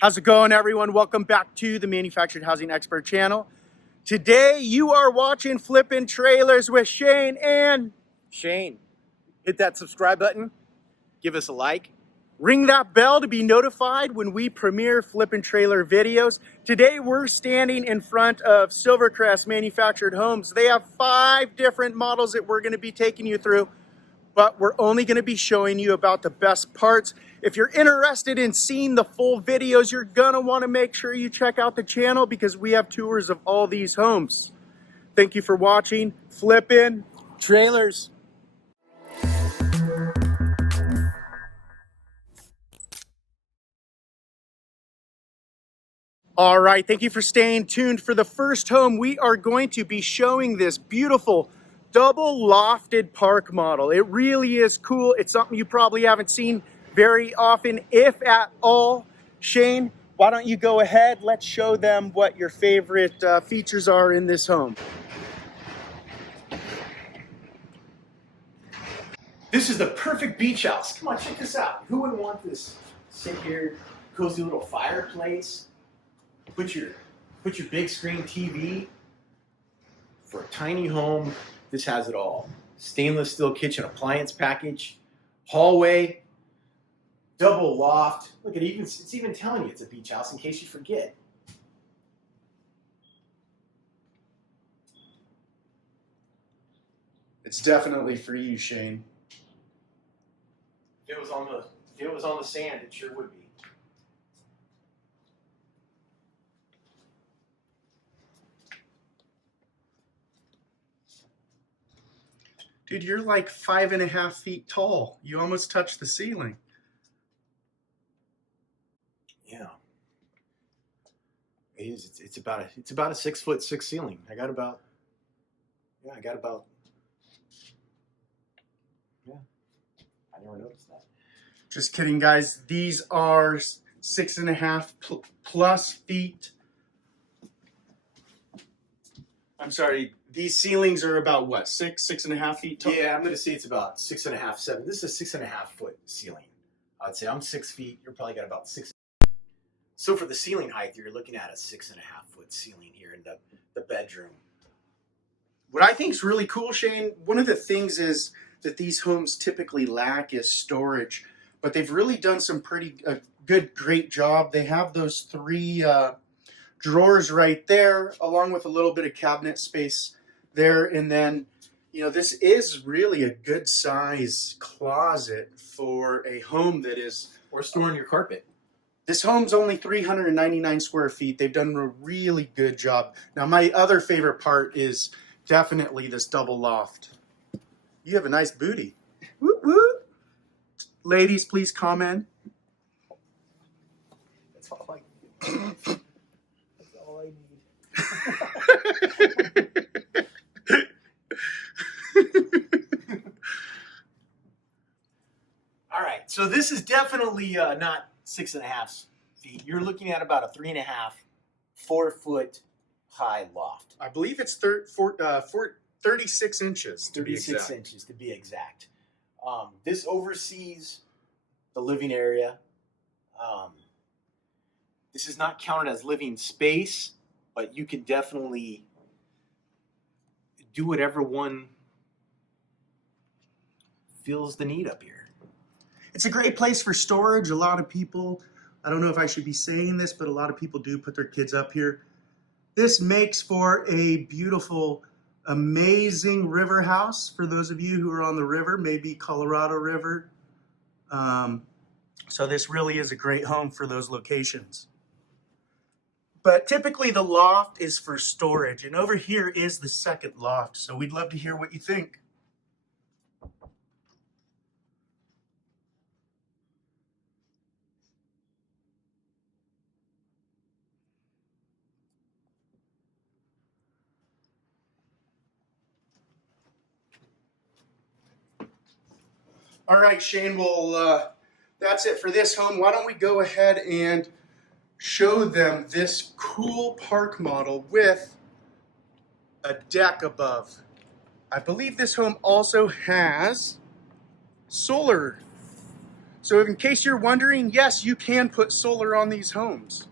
How's it going, everyone? Welcome back to the Manufactured Housing Expert channel. Today, you are watching Flippin' Trailers with Shane and Shane. Hit that subscribe button, give us a like. Ring that bell to be notified when we premiere Flippin' Trailer videos. Today, we're standing in front of Silvercrest Manufactured Homes. They have 5 different models that we're going to be taking you through, but we're only going to be showing you about the best parts. If you're interested in seeing the full videos, you're going to want to make sure you check out the channel because we have tours of all these homes. Thank you for watching Flippin' Trailers. All right, thank you for staying tuned. For the first home, we are going to be showing this beautiful double lofted park model. It really is cool. It's something you probably haven't seen very often, if at all. Shane, why don't you go ahead? Let's show them what your favorite features are in this home. This is the perfect beach house. Come on, check this out. Who wouldn't want this? Sit here, cozy little fireplace. Put your big screen TV. For a tiny home, this has it all. Stainless steel kitchen appliance package, hallway, double loft. Look at it's even telling you it's a beach house in case you forget. It's definitely for you, Shane. If it was on the sand, it sure would be. Dude, you're like 5.5 feet tall. You almost touched the ceiling. Yeah. It is. It's about a 6'6" ceiling. I got about. Yeah. I never noticed that. Just kidding, guys. These are 6.5 plus feet. I'm sorry. These ceilings are about what, 6.5 feet tall? Yeah, I'm going to say it's about 6.5, 7. This is a 6.5 foot ceiling. I'd say I'm 6 feet. You're probably got about 6. So for the ceiling height, you're looking at a 6.5 foot ceiling here in the bedroom. What I think is really cool, Shane, one of the things is that these homes typically lack is storage, but they've really done some great job. They have those 3 drawers right there, along with a little bit of cabinet space there. And then, you know, this is really a good size closet for a home that is... Or storing your carpet. This home's only 399 square feet. They've done a really good job. Now, my other favorite part is definitely this double loft. You have a nice booty. Whoop, whoop. Ladies, please comment. That's all I need. That's all I need. All right, so this is definitely not 6.5 feet. You're looking at about a 3.5, 4 foot high loft. I believe it's 36 inches to be exact. 36 inches to be exact. This oversees the living area. This is not counted as living space, but you can definitely do whatever one feels the need up here. It's a great place for storage. A lot of people, I don't know if I should be saying this, but a lot of people do put their kids up here. This makes for a beautiful, amazing river house for those of you who are on the river, maybe Colorado River. So this really is a great home for those locations. But typically the loft is for storage, and over here is the second loft. So we'd love to hear what you think. All right, Shane, well, that's it for this home. Why don't we go ahead and show them this cool park model with a deck above. I believe this home also has solar So in case you're wondering, yes, you can put solar on these homes.